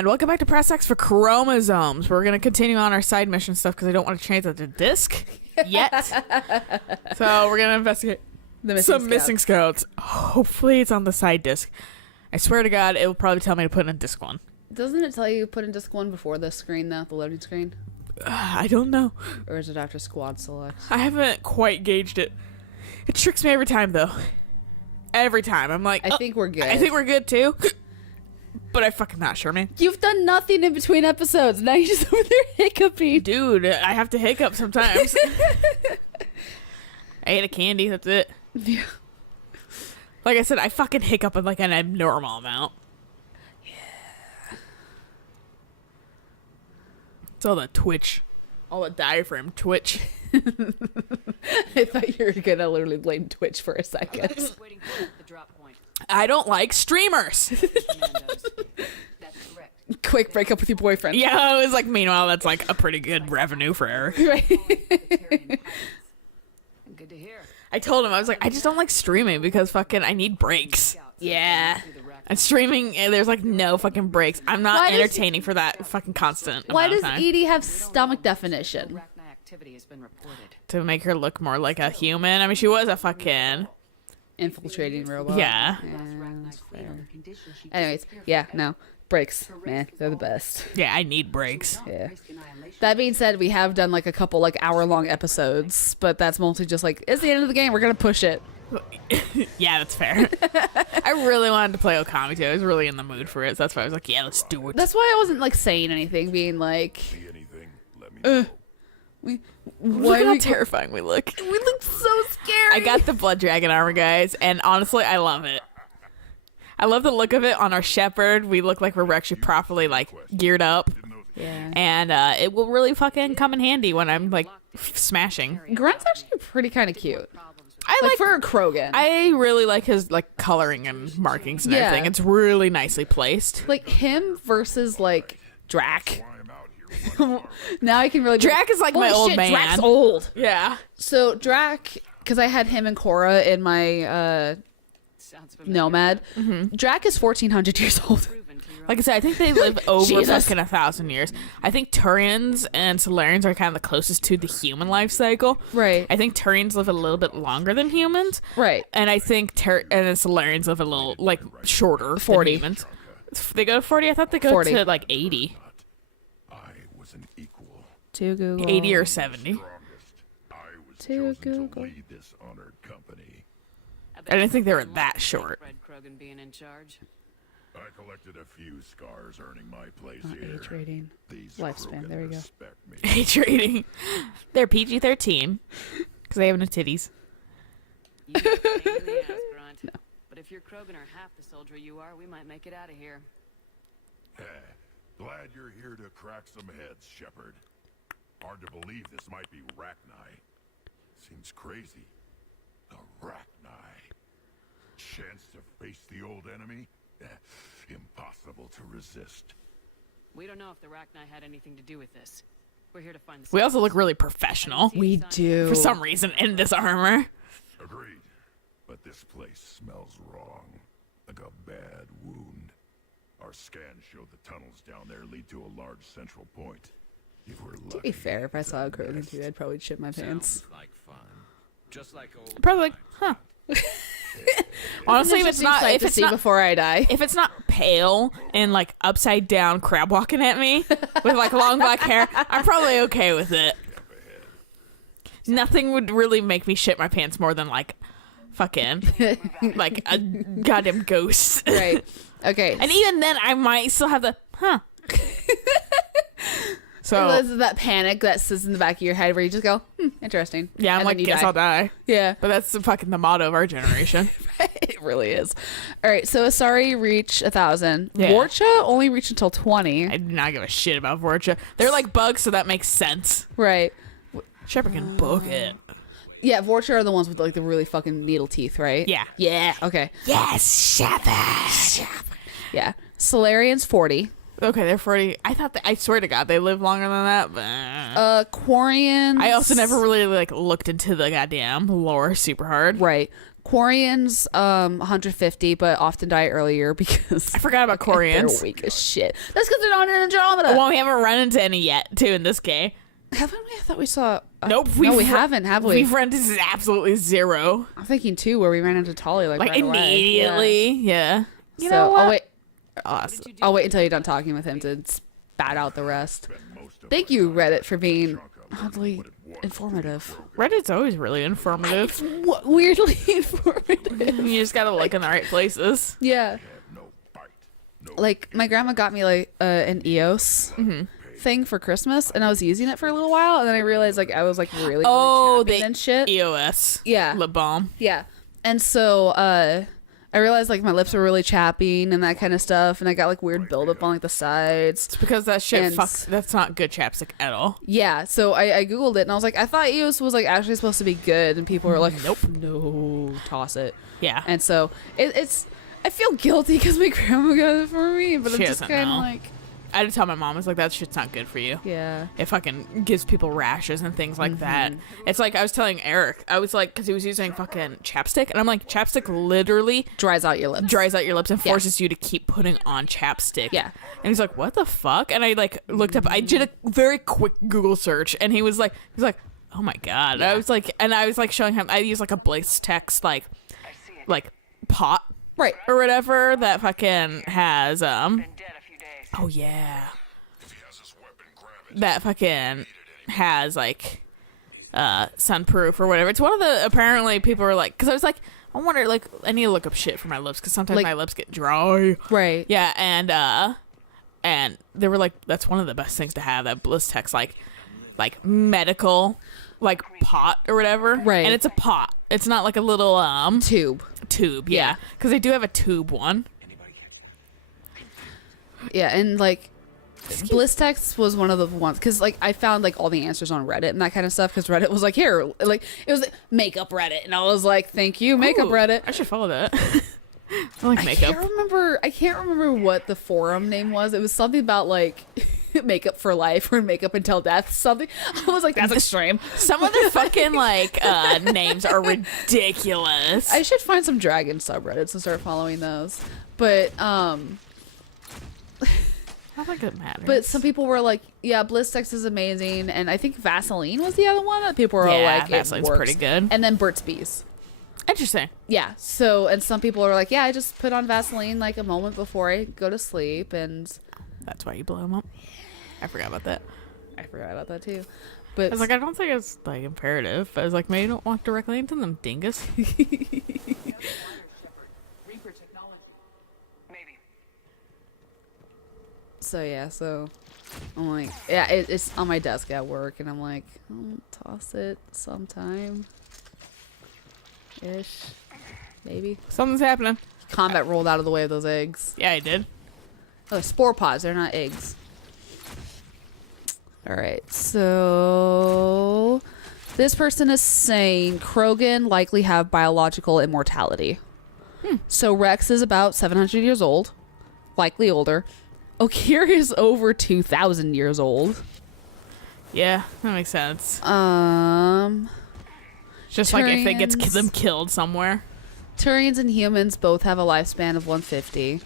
And welcome back to Press X for Chromosomes. We're going to continue on our side mission stuff because I don't want to change the disc yet. So we're going to investigate missing scouts. Hopefully it's on the side disc. I swear to God, it will probably tell me to put in disc 1. Doesn't it tell you put in disc 1 before the screen, though? The loading screen? I don't know. Or is it after squad select? I haven't quite gauged it. It tricks me every time, though. Every time. I'm like, I think we're good. I think we're good, too. But I'm fucking not sure, man. You've done nothing in between episodes. Now you're just over there hiccuping. Dude, I have to hiccup sometimes. I ate a candy, that's it. Yeah. Like I said, I fucking hiccup in like an abnormal amount. Yeah. It's all the twitch. All the diaphragm twitch. I thought you were going to literally blame Twitch for a second. I don't like streamers. Quick, break up with your boyfriend. Yeah, I was like, meanwhile, that's like a pretty good revenue for Eric. Right. Good to hear. I told him, I was like, I just don't like streaming because fucking I need breaks. Yeah. And streaming, there's like no fucking breaks. I'm not entertaining for that fucking constant Why amount of does time. Edie have stomach definition? To make her look more like a human. I mean, she was a fucking... Infiltrating robot. Yeah. That's fair. Anyways, yeah, no. Breaks, man, they're the best. Yeah, I need breaks. Yeah. That being said, we have done like a couple like hour-long episodes, but that's mostly just like, it's the end of the game, we're gonna push it. Yeah, that's fair. I really wanted to play Okami too. I was really in the mood for it, so that's why I was like, yeah, let's do it. That's why I wasn't like saying anything, being like, look at how terrifying we look. We look so scary. I got the blood dragon armor, guys, and honestly, I love it. I love the look of it on our shepherd. We look like we're actually properly like geared up. Yeah. And it will really fucking come in handy when I'm like smashing. Grunt's actually pretty kind of cute. I Like for a Krogan. I really like his like coloring and markings and everything. It's really nicely placed. Like him versus like Drac. Now I can really Drac is like my old man. Drac's old. Yeah. So Drac, because I had him and Korra in my Nomad. Mm-hmm. Drac is 1,400 years old. Like I said, I think they live over Jesus. fucking 1,000 years. I think Turians and Solarians are kind of the closest to the human life cycle. Right. I think Turians live a little bit longer than humans. Right. And I think and then Solarians live a little like shorter 40. than humans. They go to 40? I thought they go 40. to like 80. I was an equal. To Google. 80 or 70. I was To chosen Google. to lead this honored company. I didn't think they were that short. I collected a few scars earning my place here. Age rating. These Lifespan, Krogan there we go. respect me. Age rating. They're PG-13 because they have no titties. You got a pain in the ass, Grunt. No. But if your Krogan are half the soldier you are, we might make it out of here. Glad you're here to crack some heads, Shepard. Hard to believe this might be Rachni. Seems crazy. The Rachni. Chance to face the old enemy? Impossible to resist. We don't know if the Rachni had anything to do with this. We're here to find the We also look really professional We do. for some reason in this armor. Agreed. But this place smells wrong. Like a bad wound. Our scans show the tunnels down there lead to a large central point. If we're lucky, To be fair, if I saw a Krogan too, I'd probably shit my pants. Like fun. Just like old Probably like, huh. Honestly, if it's not, if to it's see not, before I die. if it's not pale and like upside down crab walking at me with like long black hair, I'm probably okay with it. Nothing would really make me shit my pants more than like fucking like a goddamn ghost. Right. Okay. And even then, I might still have the So This is that panic that sits in the back of your head where you just go, interesting. yeah, I'm And like, then you guess die. I'll die. Yeah. But that's fucking the motto of our generation. It really is. All right, so Asari reach 1,000. Yeah. Vorcha only reached until 20. I do not give a shit about Vorcha. They're like bugs, so that makes sense. Right. Shepard can book it. Yeah, Vorcha are the ones with like the really fucking needle teeth, right? Yeah. Yeah. Okay. Yes, Shepard. Yeah. Solarian's 40. Okay, they're 40. I thought I swear to God they live longer than that. But Quarians. I also never really like looked into the goddamn lore super hard. Right. Quarians, 150, but often die earlier because I forgot about Quarians. They're weak as shit. That's because they're not in Andromeda. Well, we haven't run into any yet, too, in this game. Haven't we? I thought we saw. Nope. No, we haven't, have we? We've run into absolutely zero. I'm thinking two, where we ran into Tali like right immediately. Away. Yeah. You know what? Awesome. I'll wait until you're done talking with him to spat out the rest. Thank you, Reddit, for being oddly informative. Reddit's always really informative. Weirdly informative. You just gotta look in the right places. Yeah. Like, my grandma got me like an EOS thing for Christmas, and I was using it for a little while, and then I realized like I was like really chappy and shit. EOS. Yeah. Lip balm. Yeah. And so I realized like my lips were really chapping and that kind of stuff, and I got like weird buildup on like the sides. It's because that shit fucks. That's not good chapstick at all. Yeah. So I googled it, and I was like, I thought EOS was like actually supposed to be good, and people were like, nope, no, toss it. Yeah. And so it's. I feel guilty because my grandma got it for me, but She I'm just doesn't kind of know. like, I had to tell my mom, I was like, that shit's not good for you. yeah. It fucking gives people rashes and things like that. It's like, I was telling Eric, I was like, because he was using fucking chapstick, and I'm like, chapstick literally Dries out your lips. and forces you to keep putting on chapstick. Yeah. And he's like, what the fuck? And I like looked up, I did a very quick Google search, and he was like, oh my God. Yeah. I was like showing him, I use like a Blaze-Tex like pot. Right. Or whatever that fucking has oh yeah, that fucking has like sunproof or whatever. It's one of the, apparently people were like, because I was like, I wonder, like, I need to look up shit for my lips because sometimes Like- my lips get dry. Right. Yeah, and they were like, that's one of the best things to have, that Blistex like medical like pot or whatever. Right. And it's a pot. It's not like a little tube. Yeah. Because they do have a tube one. Yeah, and like Blistex was one of the ones because like I found like all the answers on Reddit and that kind of stuff because Reddit was like, here, like it was makeup Reddit, and I was like, thank you, makeup Ooh, Reddit. I should follow that. I like makeup. I can't remember what the forum name was. It was something about like makeup for life or makeup until death. Something. I was like, that's extreme. Some of the fucking like names are ridiculous. I should find some dragon subreddits and start following those. But I don't think it matters. But some people were like, yeah, Blistex is amazing, and I think Vaseline was the other one that people were all like, Vaseline's it works. pretty good. And then Burt's Bees. Interesting. Yeah. So, and some people are like, yeah, I just put on Vaseline like a moment before I go to sleep, and That's why you blow them up. I forgot about that. I forgot about that too. But I was like, I don't think it's like imperative. I was like, maybe don't walk directly into them, dingus. so yeah, so I'm like, yeah, it's on my desk at work, and I'm like, I'll toss it sometime. Ish. Maybe. Something's happening. Combat rolled out of the way of those eggs. Yeah, I did. Oh, they're spore pods. They're not eggs. All right. So this person is saying Krogan likely have biological immortality. So Rex is about 700 years old, likely older. Okir is over 2,000 years old. Yeah, that makes sense. Just like if they get Turians- them killed somewhere. Turians and humans both have a lifespan of 150.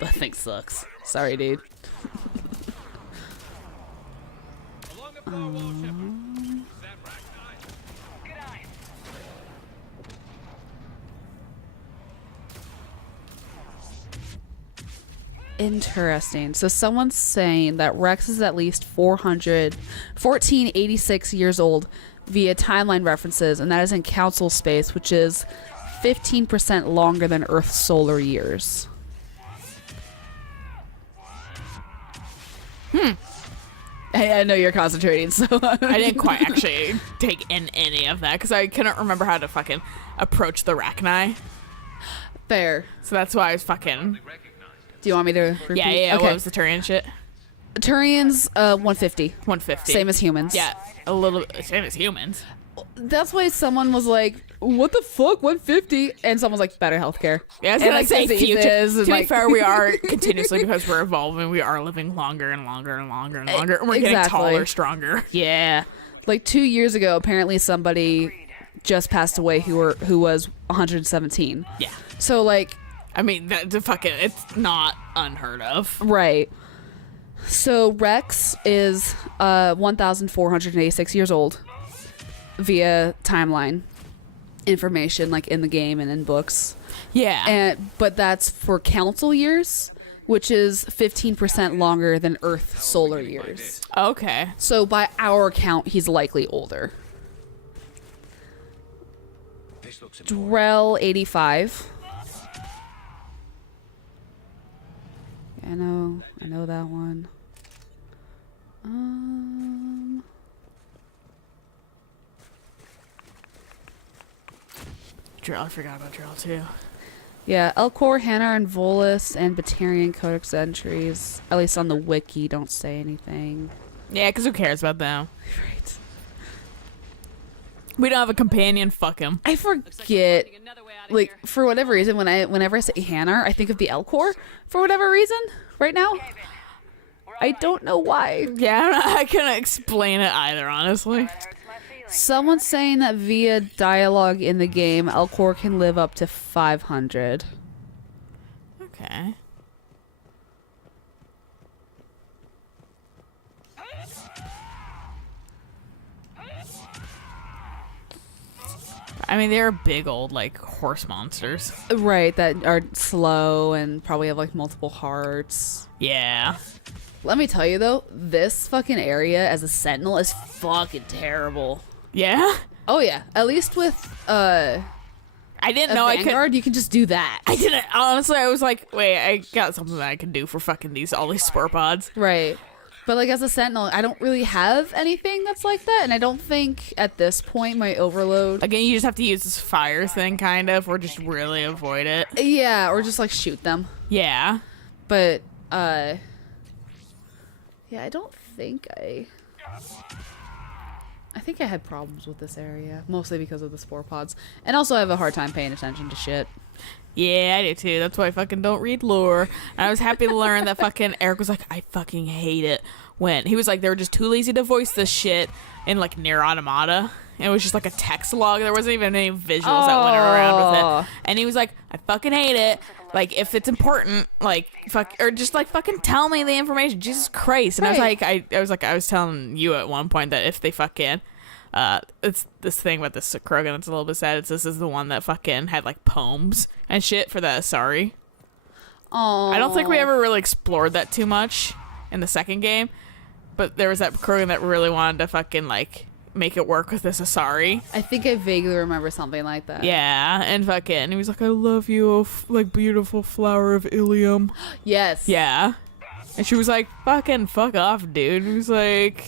That thing sucks. Sorry, dude. Interesting. So someone's saying that Rex is at least 1486 years old via timeline references, and that is in council space, which is 15% longer than Earth's solar years. I know you're concentrating, so I didn't quite actually take in any of that because I couldn't remember how to fucking approach the Rachni. Fair. So that's why I was fucking. Do you want me to repeat? Yeah. Okay. What was the Turian shit? Turians, 150. 150. Same as humans. Yeah, a little same as humans. That's why someone was like, what the fuck, 150? And someone's like, better healthcare. Yeah, I was And, gonna like, say diseases, future. and, To be like- fair, we are continuously, because we're evolving, we are living longer and longer and longer and longer, and we're getting Exactly. taller, stronger. Yeah. Like 2 years ago, apparently somebody just passed away who was 117. Yeah. So like, I mean, it's not unheard of. right. So Rex is 1,486 years old via timeline information, like in the game and in books. Yeah. But that's for council years, which is 15% longer than Earth solar years. Okay. So by our count, he's likely older. This looks Drell 85. I know that one. Drill, I forgot about Drill too. Yeah, Elcor, Hanar, and Volus, and Batarian Codex entries, at least on the wiki, don't say anything. Yeah, because who cares about them? Right. We don't have a companion, fuck him. I forget, Finding another way out of like, here. for whatever reason, whenever I say Hanar, I think of the Elcor, for whatever reason, right now. I don't know why. Yeah, I couldn't explain it either, honestly. Someone's saying that via dialogue in the game, Elcor can live up to 500. Okay. I mean, they're big old, like, horse monsters. Right, that are slow and probably have, like, multiple hearts. Yeah. Let me tell you, though, this fucking area as a sentinel is fucking terrible. Yeah? Oh, yeah. At least with I didn't a know I could... Vanguard, you can just do that. I didn't... Honestly, I was like, wait, I got something that I can do for fucking all these spore pods. Right. But, like, as a sentinel, I don't really have anything that's like that, and I don't think, at this point, my overload... Again, you just have to use this fire thing, kind of, or just really avoid it. Yeah, or just, like, shoot them. Yeah. But, yeah, I don't think I think I had problems with this area, mostly because of the spore pods. And also I have a hard time paying attention to shit. Yeah, I do too. That's why I fucking don't read lore. And I was happy to learn that fucking Eric was like, I fucking hate it when he was like, they were just too lazy to voice this shit in like Nier Automata. And it was just like a text log. There wasn't even any visuals that went around with it. And he was like, I fucking hate it. Like, if it's important, like, fuck, or just like fucking tell me the information. Jesus Christ. And Right. I was telling you at one point that if they fucking, it's this thing with this Krogan that's a little bit sad. This is the one that fucking had like poems and shit for the Asari. Oh, I don't think we ever really explored that too much in the second game, but there was that Krogan that really wanted to fucking like make it work with this Asari. I think I vaguely remember something like that. Yeah, and fucking he was like, I love you, oh, like beautiful flower of Ilium. Yes. Yeah. And she was like, fucking fuck off, dude. He was like,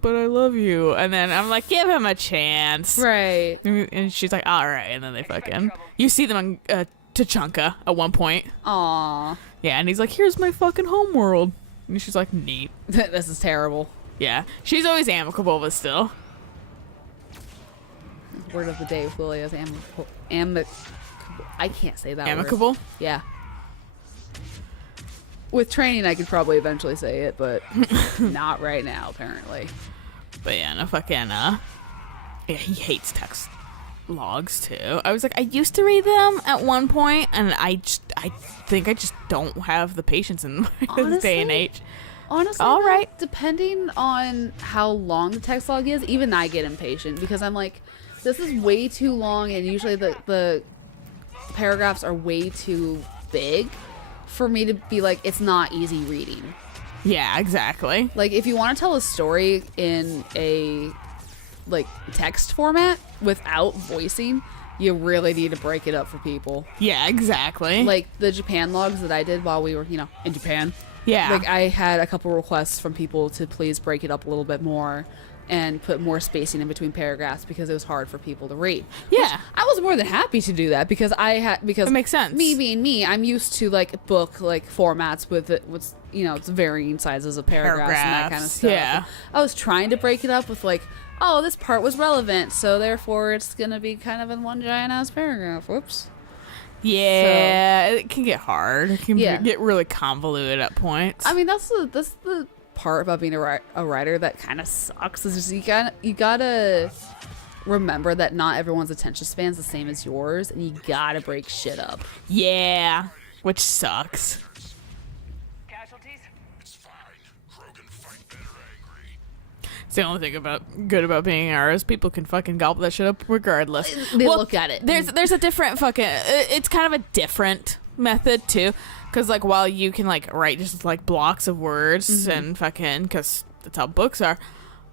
but I love you. And then I'm like, give him a chance. Right. And she's like, all right. And then they fucking, you see them on Tachanka at one point. Aw. Yeah, and he's like, here's my fucking homeworld. And she's like, neat. This is terrible. Yeah. She's always amicable, but still. Word of the day with Lilia is I can't say that Amicable? word. Yeah. With training, I could probably eventually say it, but not right now, apparently. But yeah, no fucking, yeah, he hates text logs too. I was like, I used to read them at one point, and I think I just don't have the patience in this day and age. Honestly, All though, right. depending on how long the text log is, even I get impatient because I'm like, this is way too long, and usually the paragraphs are way too big for me to be like, it's not easy reading. Yeah, exactly. Like, if you want to tell a story in a like text format without voicing, you really need to break it up for people. Yeah, exactly. Like the Japan logs that I did while we were, in Japan. yeah. Like, I had a couple requests from people to please break it up a little bit more and put more spacing in between paragraphs because it was hard for people to read. Yeah. Which I was more than happy to do that because It makes sense. Me being me, I'm used to like book like formats with it's varying sizes of paragraphs and that kind of stuff. Yeah. I was trying to break it up with like oh, this part was relevant, so therefore it's gonna be kind of in one giant ass paragraph. Whoops. Yeah, it can get hard. It can get really convoluted at points. I mean, that's the part about being a writer that kind of sucks. Is just you gotta remember that not everyone's attention span's the same as yours, and you gotta break shit up. Yeah, which sucks. Casualties? It's fine. Krogan fight better angry. It's the only thing good about being an artist. People can fucking gobble that shit up regardless. They look at it. There's a different fucking. It's kind of a different method too, because like while you can like write just like blocks of words and fucking, because that's how books are.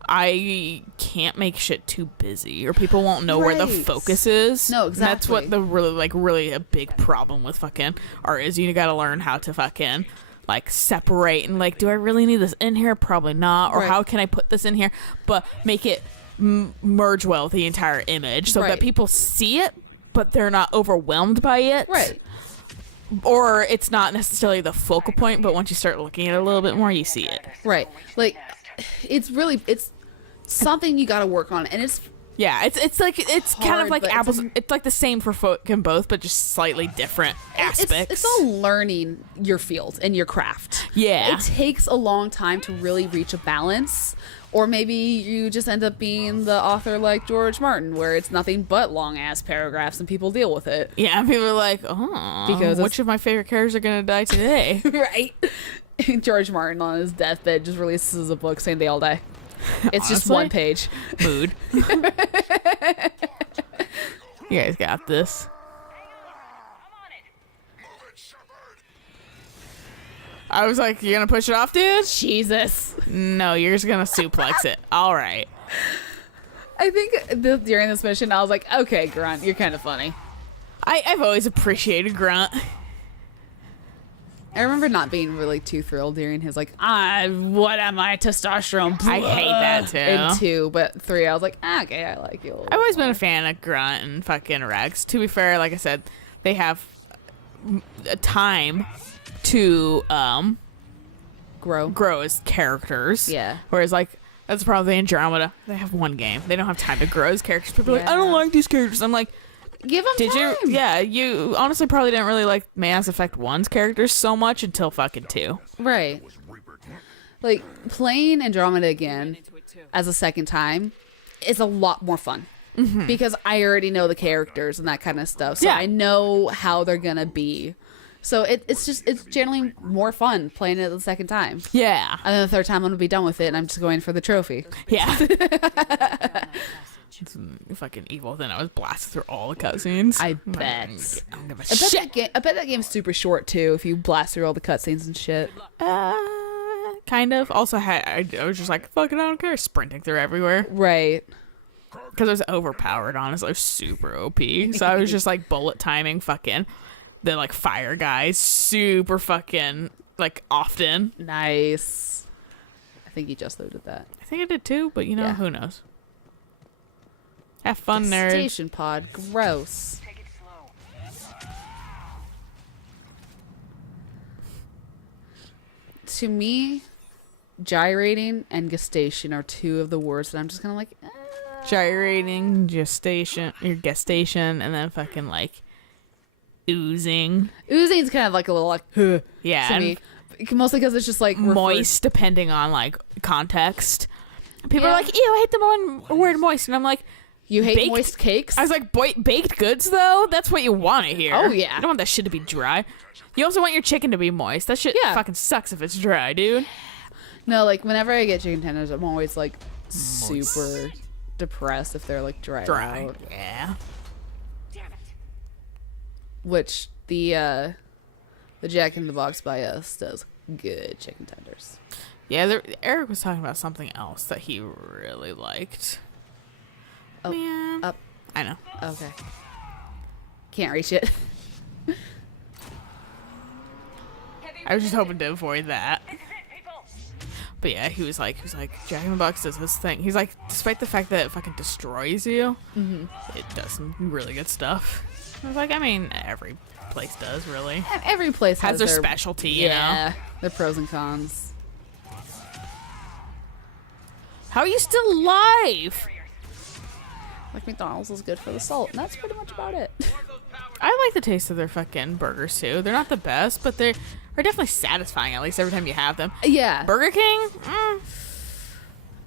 I can't make shit too busy, or people won't know where the focus is. No, exactly. And that's what the really a big problem with fucking art is. You gotta learn how to fucking like separate and like, do I really need this in here? Probably not. Or how can I put this in here but make it merge well with the entire image so that people see it, but they're not overwhelmed by it. Right. Or it's not necessarily the focal point, but once you start looking at it a little bit more, you see it. Right. Like, it's something you got to work on, and it's it's kind of like apples. It's like the same for fucking both, but just slightly different aspects. It's all learning your field and your craft. Yeah, it takes a long time to really reach a balance, or maybe you just end up being the author like George Martin, where it's nothing but long ass paragraphs and people deal with it. Yeah, and people are like, oh, because which of my favorite characters are gonna die today? Right. George Martin on his deathbed just releases a book saying they all die. It's Honestly, just one page. Mood. You guys got this. I was like, you gonna push it off, dude? Jesus. No, you're just gonna suplex it. All right. I think during this mission, I was like, okay, Grunt, you're kind of funny. I've always appreciated Grunt. I remember not being really too thrilled during his like, what am I, testosterone? I hate that too. In 2, but 3, I was like, okay, I like you. I've always been a fan of Grunt and fucking Rex. To be fair, like I said, they have a time to grow as characters. Yeah. Whereas like that's the problem with Andromeda. They have one game. They don't have time to grow as characters. People are like, I don't like these characters. I'm like, give them time. You? Yeah, you honestly probably didn't really like Mass Effect 1's characters so much until fucking 2. Right. Like, playing Andromeda again as a second time is a lot more fun. Because I already know the characters and that kind of stuff. So I know how they're going to be. So it's generally more fun playing it the second time. Yeah. And then the third time I'm going to be done with it and I'm just going for the trophy. Yeah. It's fucking evil. Then I was blasted through all the cutscenes. I bet. I bet that game's super short too. If you blast through all the cutscenes and shit. Kind of. Also, I was just like, fuck it, I don't care. Sprinting through everywhere. Right. Because I was overpowered. Honestly, I was super OP. So I was just like bullet timing fucking the like fire guys super fucking like often. Nice. I think you just loaded that. I think I did too, but you know, who knows. Have fun, nerd. Station pod, gross. Take it slow. To me, gyrating and gestation are 2 of the words that I'm just kind of like, Gyrating, gestation, and then fucking like oozing. Oozing's kind of like a little like, yeah, to me. Mostly because it's just like moist, depending on like context. People are like, ew, I hate the word moist, and I'm like, you hate baked moist cakes? I was like, baked goods though? That's what you want to hear. Oh, yeah. You don't want that shit to be dry. You also want your chicken to be moist. That shit fucking sucks if it's dry, dude. No, like, whenever I get chicken tenders, I'm always, like, super depressed if they're, like, dried out. Yeah. Damn it. Which, the Jack in the Box by us does good chicken tenders. Yeah, Eric was talking about something else that he really liked. Oh, Man. up. I know. Okay. Can't reach it. I was just hoping to avoid that. But yeah, he was like, Jack in the Box does this thing. He's like, despite the fact that it fucking destroys you, it does some really good stuff. I was like, I mean, every place does, really. Every place has their specialty, you know? their pros and cons. How are you still alive? Like McDonald's is good for the salt, and that's pretty much about it. I like the taste of their fucking burgers too. They're not the best, but they are definitely satisfying, at least every time you have them. Yeah. Burger King?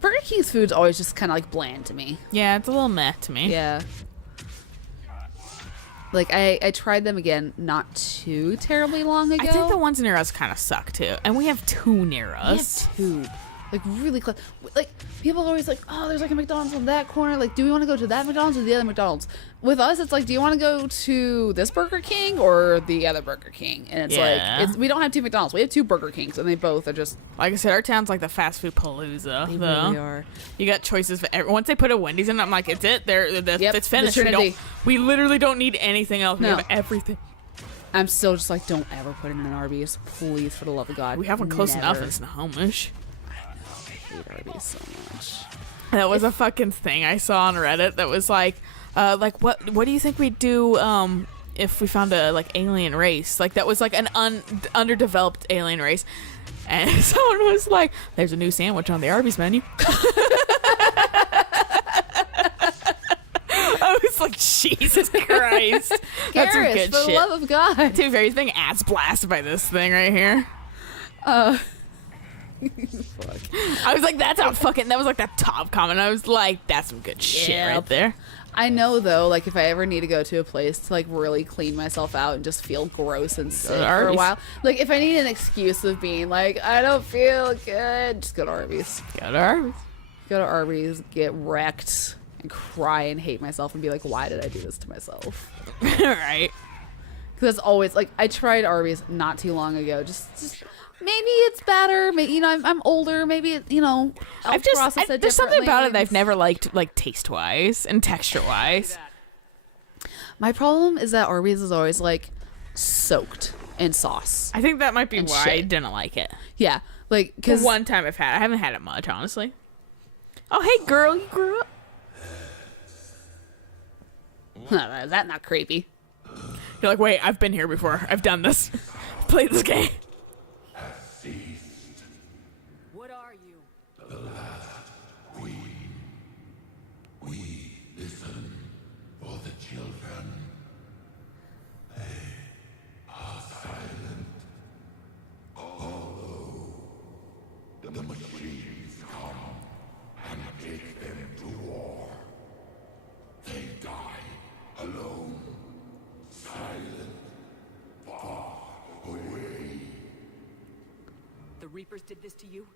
Burger King's food's always just kind of like bland to me. Yeah, it's a little meh to me. Yeah. Like, I tried them again not too terribly long ago. I think the ones near us kind of suck too. And we have two near We us. have two. Like, really close. Like, people are always like, oh, there's like a McDonald's on that corner. Like, do we want to go to that McDonald's or the other McDonald's? With us, it's like, do you want to go to this Burger King or the other Burger King? And it's like, we don't have two McDonald's. We have two Burger Kings, and they both are just... Like I said, our town's like the fast food palooza. They though. really are. You got choices for once they put a Wendy's in, I'm like, it's it. It's finished. the Trinity. We literally don't need anything else. We No. have everything. I'm still just like, don't ever put in an Arby's. Please, for the love of God. We have one close enough. Never. It's Snohomish. I hate Arby's so much. That was a fucking thing I saw on Reddit that was like what do you think we'd do if we found a like alien race? Like that was like an underdeveloped alien race. And someone was like, there's a new sandwich on the Arby's menu. I was like, Jesus Christ. That's some Garrus, good for the shit. love of God. Dude, Barry's being ass blasted by this thing right here. Fuck. I was like, that's a fucking, that was like that top comment. I was like, that's some good shit right there. I know though, like if I ever need to go to a place to like really clean myself out and just feel gross and sick for a Arby's. while, like if I need an excuse of being like I don't feel good, just go to Arby's. Go to Arby's. Go to Arby's, get wrecked, and cry and hate myself and be like, why did I do this to myself? Right. Because it's always like I tried Arby's not too long ago. Just maybe it's better. Maybe, you know, I'm older. Maybe it, you know, I've process it there's something about it that differently. I've never liked, like taste wise and texture wise. My problem is that Arby's is always like soaked in sauce. I think that might be And why I shit. didn't like it. Yeah, like The because one time I haven't had it much, honestly. Oh, hey, girl, you grew up. is that not creepy? You're like, wait, I've been here before. I've done this. Played this game. What are you? We listen for the children. They are silent. Although the machines come and take them to war, they die alone, silent, far away. The Reapers did this to you?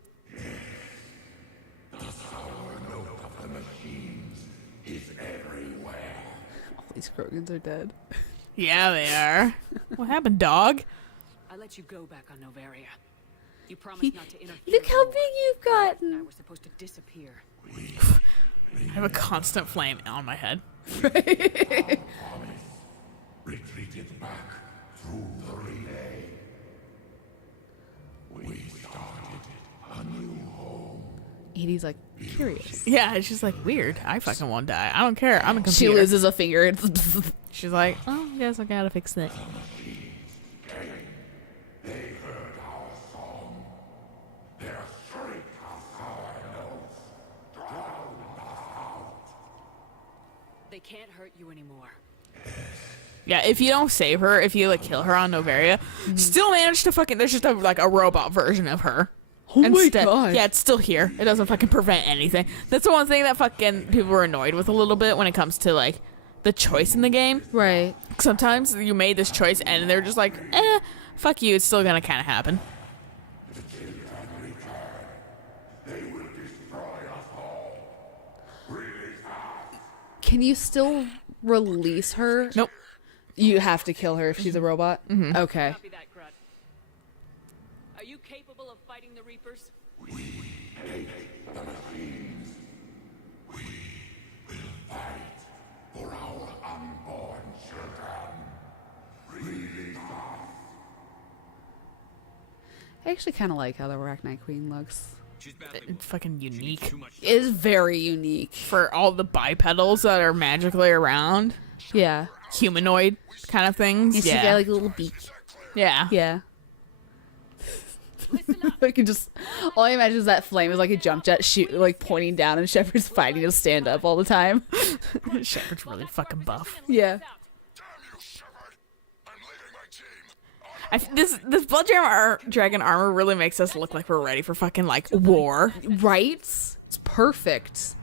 The sour note of the machines is everywhere. All these Krogans are dead. Yeah, they are. What happened, dog? I let you go back on Novaria. You promised not to interfere. Look how in the big war. you've And gotten. I was supposed to disappear. I have a constant flame on my head. Retreated back through the relay. We started a new home. Edie's like curious. Yeah, it's just like weird. I fucking won't die. I don't care. I'm a computer. She loses a finger. She's like, oh, yes, I gotta fix that. They heard our song. Their shriek of our notes drowned us out. They can't hurt you anymore. Yeah, if you don't save her, if you like kill her on Novaria, still manage to fucking. There's just a robot version of her. Oh my Instead- God. Yeah, it's still here. It doesn't fucking prevent anything. That's the one thing that fucking people were annoyed with a little bit when it comes to like the choice in the game. Right. Sometimes you made this choice and they're just like, fuck you. It's still gonna kind of happen. Can you still release her? Nope. You have to kill her if she's a robot? Mm-hmm. Okay. Copy that, Grud. Are you capable of fighting the Reapers? For our unborn children. Release us. I actually kind of like how the Arachnite Queen looks. She's badly It's fucking unique too much. It is very unique. for all the bipedals that are magically around. Yeah. Humanoid kind of things. And she Yeah. got like a little beak. Yeah. Yeah. I can just, all I imagine is that flame is like a jump jet shoot, like pointing down, and Shepard's fighting to stand up all the time. Shepard's really fucking buff. Yeah. Damn you, Shepard! I'm leaving my team. This blood dragon armor really makes us look like we're ready for fucking like war. Right? It's perfect.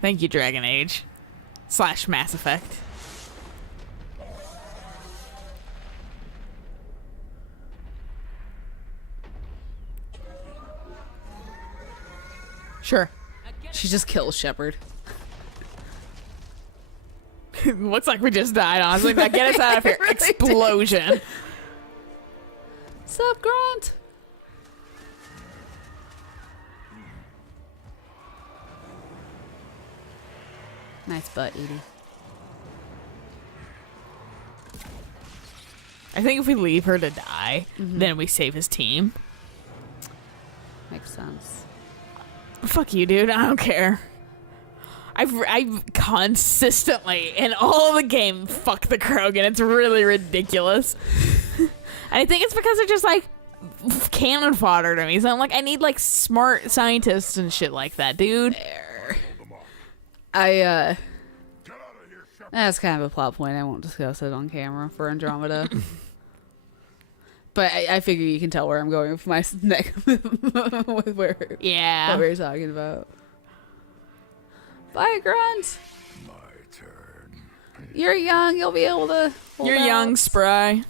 Thank you, Dragon Age / Mass Effect. Sure. She just kills Shepard. Looks like we just died, honestly. Now get us out of here. Really Explosion. Sup, Grunt? Nice butt, Edie. I think if we leave her to die, then we save his team. Makes sense. Fuck you, dude. I don't care. I've consistently in all the game fuck the Krogan. It's really ridiculous. And I think it's because they're just like cannon fodder to me. So I'm like, I need like smart scientists and shit like that, dude. That's kind of a plot point. I won't discuss it on camera for Andromeda. But I figure you can tell where I'm going with my neck, with where Yeah. what we're talking about. Bye, Grunt. My turn. You're young. You'll be able to. hold You're out. young, spry.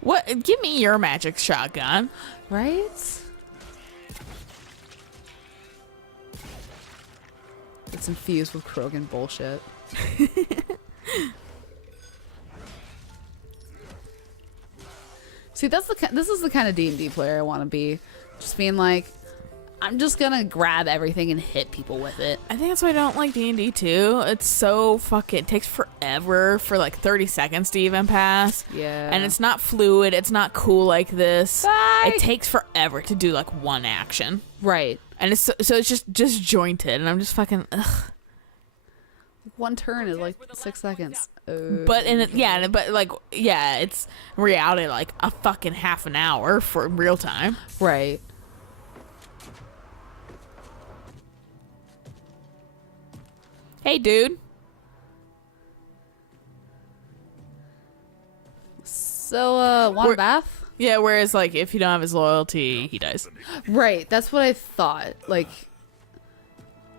What? Give me your magic shotgun. Right? It's infused with Krogan bullshit. See, this is the kind of D&D player I want to be. Just being like, I'm just gonna grab everything and hit people with it. I think that's why I don't like D&D too. It's so fucking, it takes forever for like 30 seconds to even pass. Yeah. And it's not fluid. It's not cool like this. Bye. It takes forever to do like one action. Right. And it's so it's just disjointed, and I'm just fucking ugh. One turn is like 6 seconds. But it's in reality like a fucking half an hour for real time. Right. Hey, dude. So, want We're- a bath? Yeah, whereas like if you don't have his loyalty, he dies. Right. That's what I thought. Like,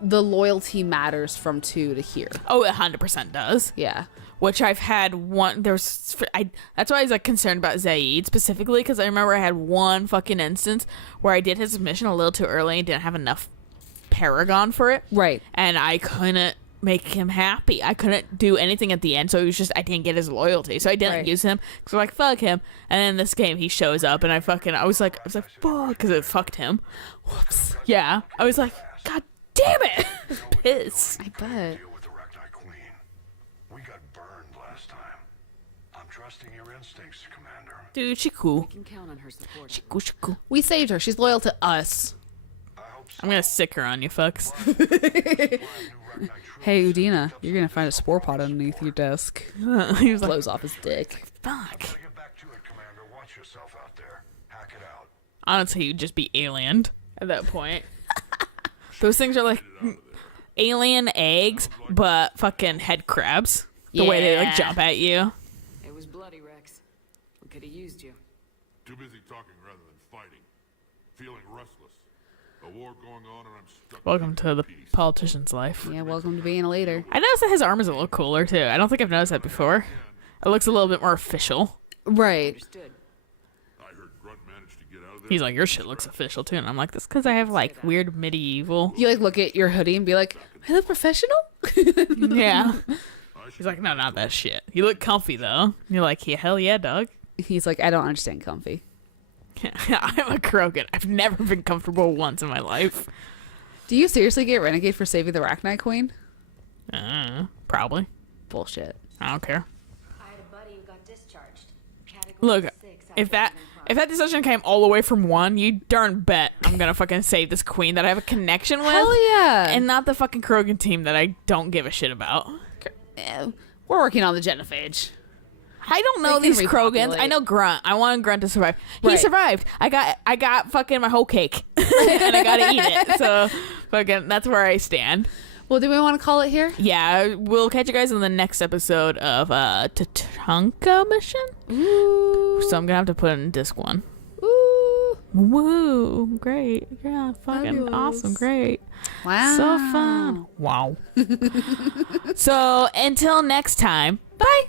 the loyalty matters from 2 to here. Oh, it 100% does. Yeah. Which I've had one. That's why I was like concerned about Zaid specifically, because I remember I had one fucking instance where I did his mission a little too early and didn't have enough Paragon for it. Right. And I couldn't make him happy. I couldn't do anything at the end, so it was just I didn't get his loyalty, so I didn't Right. use him because I'm like fuck him. And then in this game he shows up, and I was like fuck, because it fucked him. Whoops. Yeah. I was like, god damn it. Pissed. I bet. Deal with the Rachni Queen. We got burned last time. I'm trusting your instincts, Commander. Dude, she cool. You can count on her support. She cool. We saved her. She's loyal to us. I hope so. I'm gonna sick her on you fucks. Hey, Udina, you're gonna find a spore pod underneath your desk. He was like, Blows off his dick. fuck. Gotta get back to it, Commander. Watch yourself out there. Hack it out. Honestly, you'd just be aliened at that point. Those things are like alien eggs, but fucking head crabs. The way they like Yeah. jump at you. It was bloody, Rex. We could have used you. Too busy talking rather than fighting. Feeling restless. A war going on and I'm stuck. Welcome to the politician's life. Yeah, welcome to being a leader. I noticed that his arm is a little cooler too. I don't think I've noticed that before. It looks a little bit more official. Right. Understood. I heard Grunt managed to get out of there. He's like, your shit looks official too. And I'm like, this because I have like weird medieval. You like look at your hoodie and be like, I look professional? Yeah. He's like, no, not that shit. You look comfy though. You're like, yeah, hell yeah, dog. He's like, I don't understand comfy. I'm a Krogan. I've never been comfortable once in my life. Do you seriously get renegade for saving the Rachni Queen? Probably. Bullshit. I don't care. I had a buddy who got discharged. Category Look, 6 if that after being decision came all the way from 1, you darn bet I'm gonna fucking save this queen that I have a connection with. Hell yeah. And not the fucking Krogan team that I don't give a shit about. Eh, we're working on the genophage. I don't know They can these Krogans. repopulate. I know Grunt. I want Grunt to survive. He Right. survived. I got fucking my whole cake, and I gotta eat it. So fucking that's where I stand. Well, do we want to call it here? Yeah, we'll catch you guys in the next episode of Tatanka mission. Ooh. So I'm gonna have to put in disc 1. Ooh. Woo! Great. Yeah, fucking Fabulous. awesome. Great. Wow. So fun. Wow. So until next time. Bye.